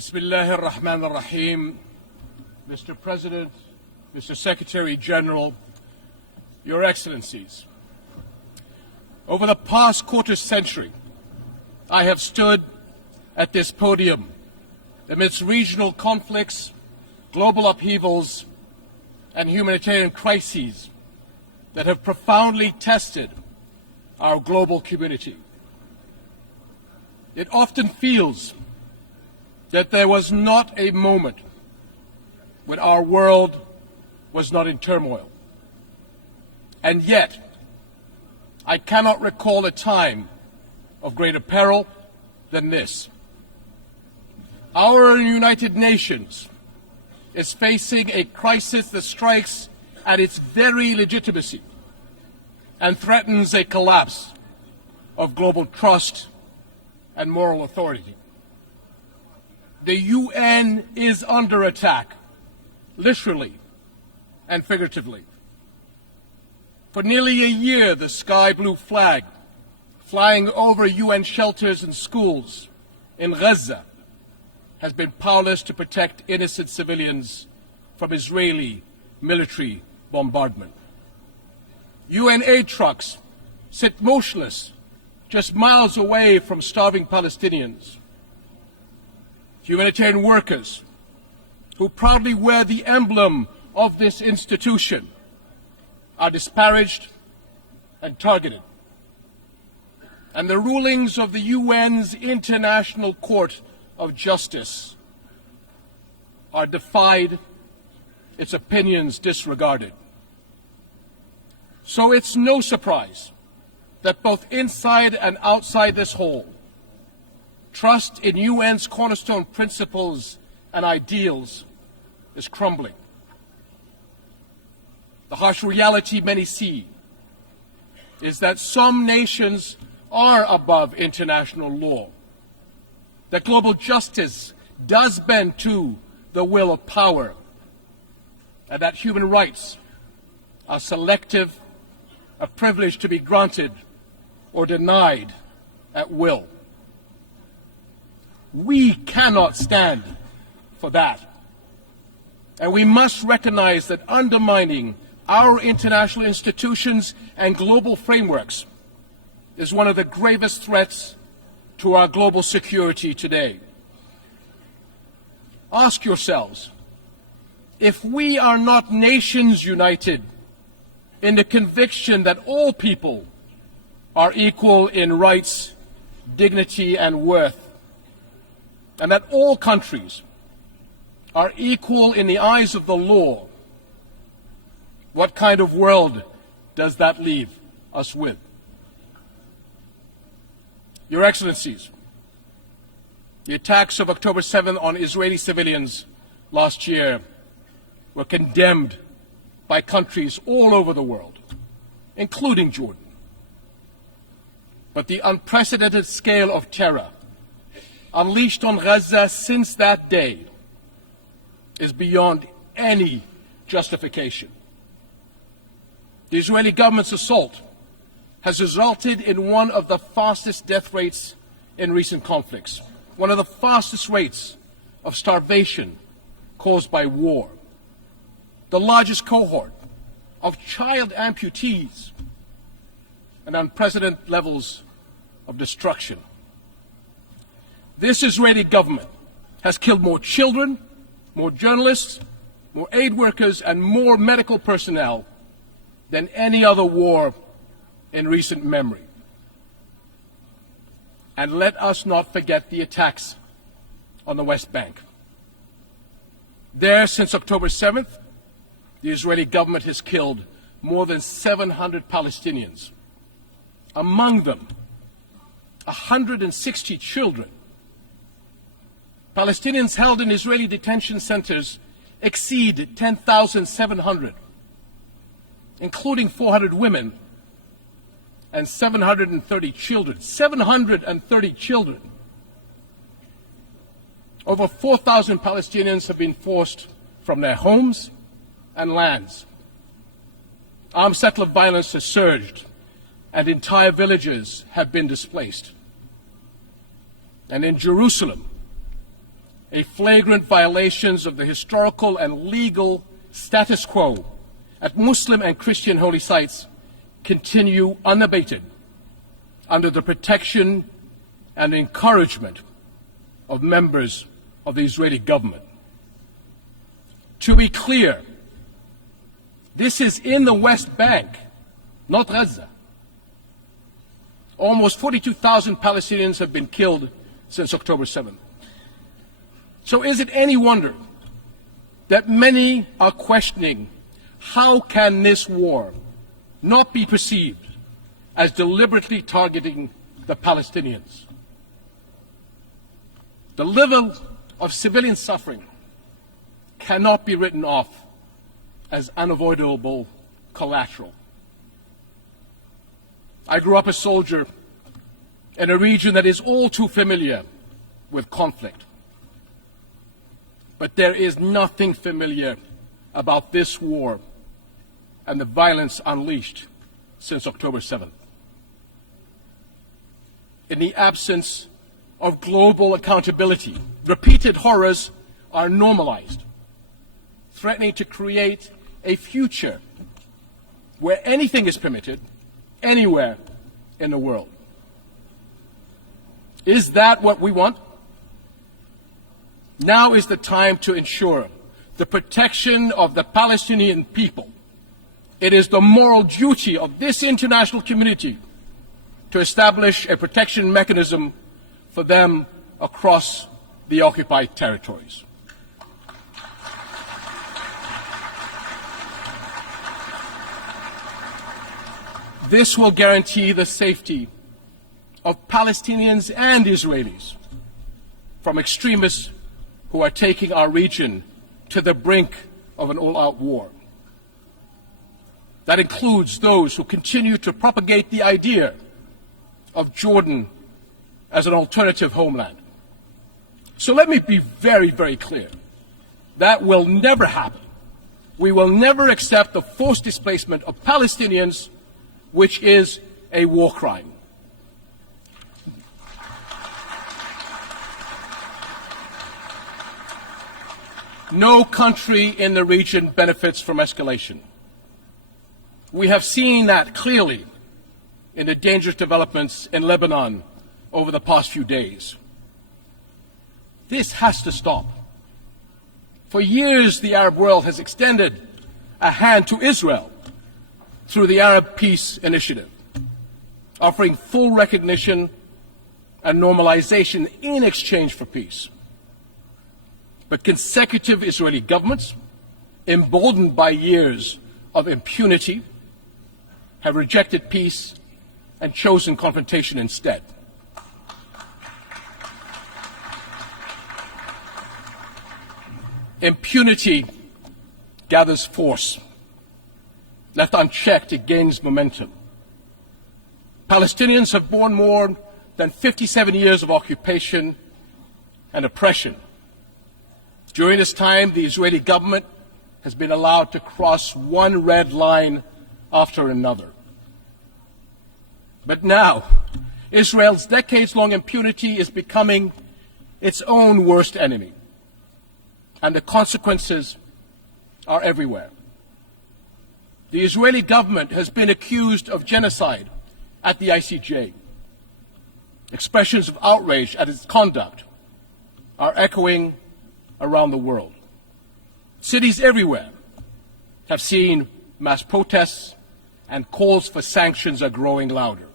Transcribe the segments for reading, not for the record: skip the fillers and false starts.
Bismillah ar-Rahman ar-Rahim. Mr. President, Mr. Secretary General, Your Excellencies. Over the past quarter century, I have stood at this podium amidst regional conflicts, global upheavals, and humanitarian crises that have profoundly tested our global community. It often feels that there was not a moment when our world was not in turmoil. And yet, I cannot recall a time of greater peril than this. Our United Nations is facing a crisis that strikes at its very legitimacy and threatens a collapse of global trust and moral authority. The UN is under attack, literally and figuratively. For nearly a year, the sky blue flag flying over UN shelters and schools in Gaza has been powerless to protect innocent civilians from Israeli military bombardment. UN aid trucks sit motionless just miles away from starving Palestinians. Humanitarian workers who proudly wear the emblem of this institution are disparaged and targeted. And the rulings of the UN's International Court of Justice are defied, its opinions disregarded. So it's no surprise that both inside and outside this hall, trust in UN's cornerstone principles and ideals is crumbling. The harsh reality many see is that some nations are above international law, that global justice does bend to the will of power, and that human rights are selective, a privilege to be granted or denied at will. We cannot stand for that. And we must recognize that undermining our international institutions and global frameworks is one of the gravest threats to our global security today. Ask yourselves, if we are not nations united in the conviction that all people are equal in rights, dignity, and worth, and that all countries are equal in the eyes of the law, what kind of world does that leave us with? Your Excellencies, the attacks of October 7th on Israeli civilians last year were condemned by countries all over the world, including Jordan. But the unprecedented scale of terror unleashed on Gaza since that day is beyond any justification. The Israeli government's assault has resulted in one of the fastest death rates in recent conflicts, one of the fastest rates of starvation caused by war, the largest cohort of child amputees, and unprecedented levels of destruction. This Israeli government has killed more children, more journalists, more aid workers, and more medical personnel than any other war in recent memory. And let us not forget the attacks on the West Bank. There, since October 7th, the Israeli government has killed more than 700 Palestinians. Among them, 160 children. Palestinians held in Israeli detention centers exceed 10,700, including 400 women and 730 children. 730 children. Over 4,000 Palestinians have been forced from their homes and lands. Armed settler violence has surged, and entire villages have been displaced. And in Jerusalem, a flagrant violations of the historical and legal status quo at Muslim and Christian holy sites continue unabated under the protection and encouragement of members of the Israeli government. To be clear, this is in the West Bank, not Gaza. Almost 42,000 Palestinians have been killed since October 7th. So is it any wonder that many are questioning how can this war not be perceived as deliberately targeting the Palestinians? The level of civilian suffering cannot be written off as unavoidable collateral. I grew up a soldier in a region that is all too familiar with conflict. But there is nothing familiar about this war and the violence unleashed since October 7th. In the absence of global accountability, repeated horrors are normalized, threatening to create a future where anything is permitted, anywhere in the world. Is that what we want? Now is the time to ensure the protection of the Palestinian people. It is the moral duty of this international community to establish a protection mechanism for them across the occupied territories. This will guarantee the safety of Palestinians and Israelis from extremists who are taking our region to the brink of an all-out war. That includes those who continue to propagate the idea of Jordan as an alternative homeland. So let me be very, very clear. That will never happen. We will never accept the forced displacement of Palestinians, which is a war crime. No country in the region benefits from escalation. We have seen that clearly in the dangerous developments in Lebanon over the past few days. This has to stop. For years, the Arab world has extended a hand to Israel through the Arab Peace Initiative, offering full recognition and normalization in exchange for peace. But consecutive Israeli governments, emboldened by years of impunity, have rejected peace and chosen confrontation instead. Impunity gathers force. Left unchecked, it gains momentum. Palestinians have borne more than 57 years of occupation and oppression. During this time, the Israeli government has been allowed to cross one red line after another. But now, Israel's decades-long impunity is becoming its own worst enemy, and the consequences are everywhere. The Israeli government has been accused of genocide at the ICJ. Expressions of outrage at its conduct are echoing around the world. Cities everywhere have seen mass protests, and calls for sanctions are growing louder.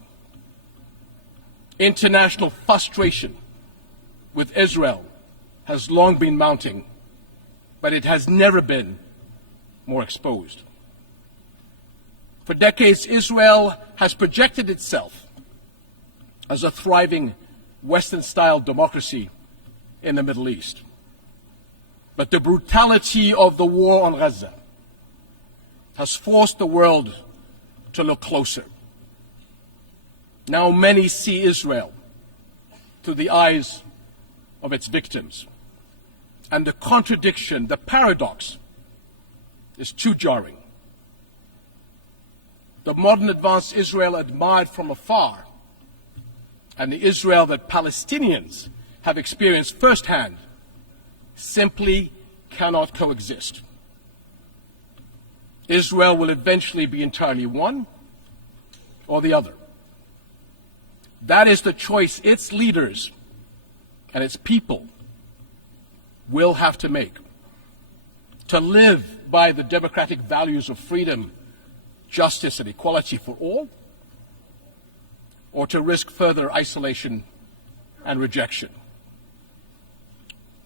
International frustration with Israel has long been mounting, but it has never been more exposed. For decades, Israel has projected itself as a thriving Western-style democracy in the Middle East. But the brutality of the war on Gaza has forced the world to look closer. Now many see Israel through the eyes of its victims. And the contradiction, the paradox, is too jarring. The modern advanced Israel admired from afar, and the Israel that Palestinians have experienced firsthand, simply cannot coexist. Israel will eventually be entirely one or the other. That is the choice its leaders and its people will have to make. To live by the democratic values of freedom, justice, and equality for all, or to risk further isolation and rejection.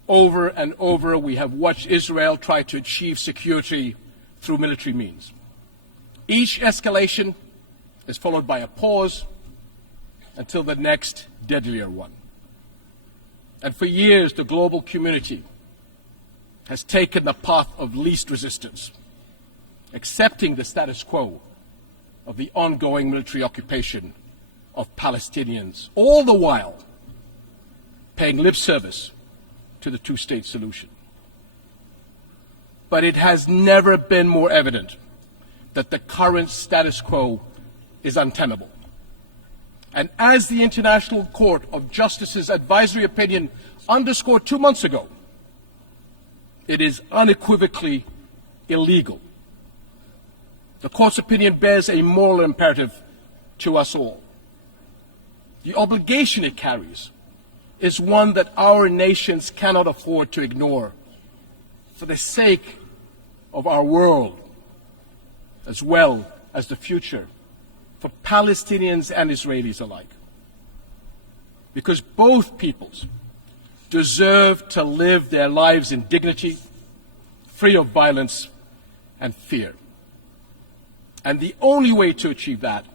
Over and over, we have watched Israel try to achieve security through military means. Each escalation is followed by a pause until the next deadlier one. And for years, the global community has taken the path of least resistance, accepting the status quo of the ongoing military occupation of Palestinians, all the while paying lip service to the two-state solution. But it has never been more evident that the current status quo is untenable. And as the International Court of Justice's advisory opinion underscored 2 months ago, it is unequivocally illegal. The Court's opinion bears a moral imperative to us all. The obligation it carries is one that our nations cannot afford to ignore for the sake of our world, as well as the future for Palestinians and Israelis alike. Because both peoples deserve to live their lives in dignity, free of violence and fear. And the only way to achieve that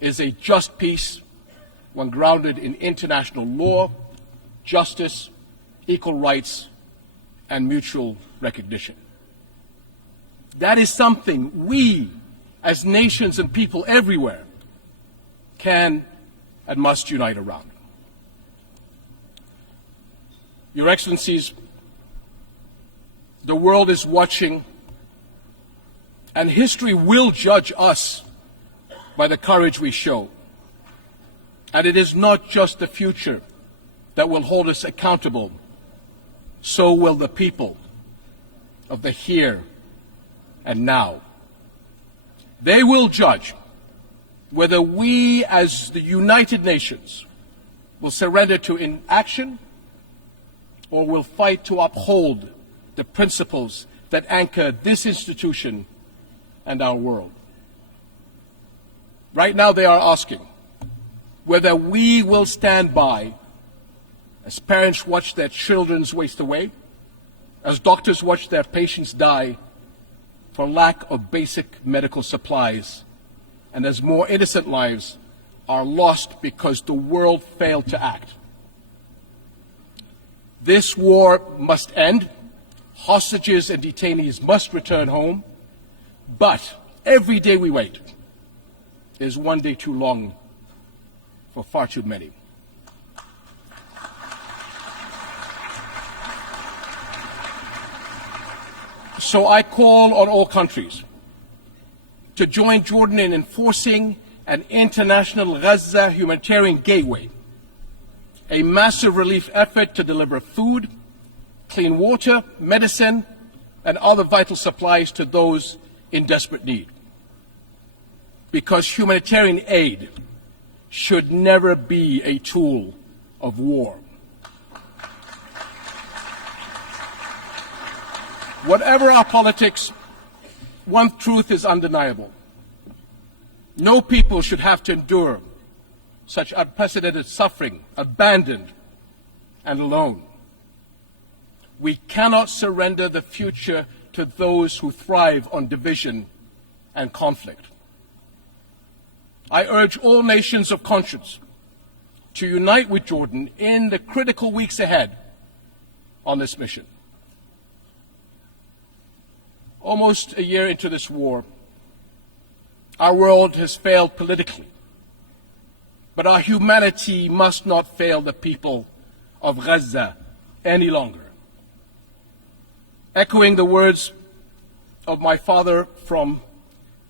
is a just peace, one grounded in international law, justice, equal rights, and mutual recognition. That is something we, as nations and people everywhere, can and must unite around. Your Excellencies, the world is watching, and history will judge us by the courage we show. And it is not just the future that will hold us accountable, so will the people of the here and now. They will judge whether we as the United Nations will surrender to inaction or will fight to uphold the principles that anchor this institution and our world. Right now they are asking whether we will stand by as parents watch their children waste away, as doctors watch their patients die for lack of basic medical supplies, and as more innocent lives are lost because the world failed to act. This war must end. Hostages and detainees must return home. But every day we wait is one day too long for far too many. So I call on all countries to join Jordan in enforcing an international Gaza humanitarian gateway, a massive relief effort to deliver food, clean water, medicine, and other vital supplies to those in desperate need. Because humanitarian aid should never be a tool of war. Whatever our politics, one truth is undeniable. No people should have to endure such unprecedented suffering, abandoned and alone. We cannot surrender the future to those who thrive on division and conflict. I urge all nations of conscience to unite with Jordan in the critical weeks ahead on this mission. Almost a year into this war, our world has failed politically, but our humanity must not fail the people of Gaza any longer. Echoing the words of my father from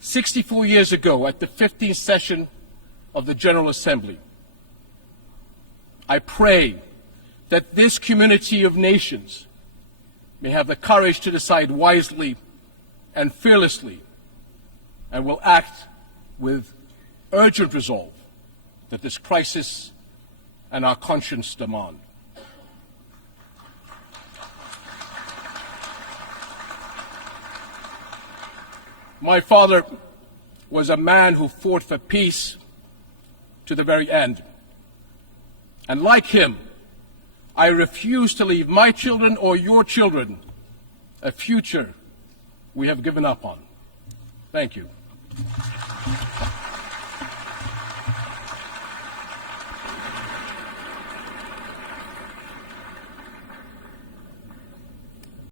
64 years ago at the 15th session of the General Assembly, I pray that this community of nations may have the courage to decide wisely and fearlessly, and will act with urgent resolve that this crisis and our conscience demand. My father was a man who fought for peace to the very end. And like him, I refuse to leave my children or your children a future we have given up on. Thank you.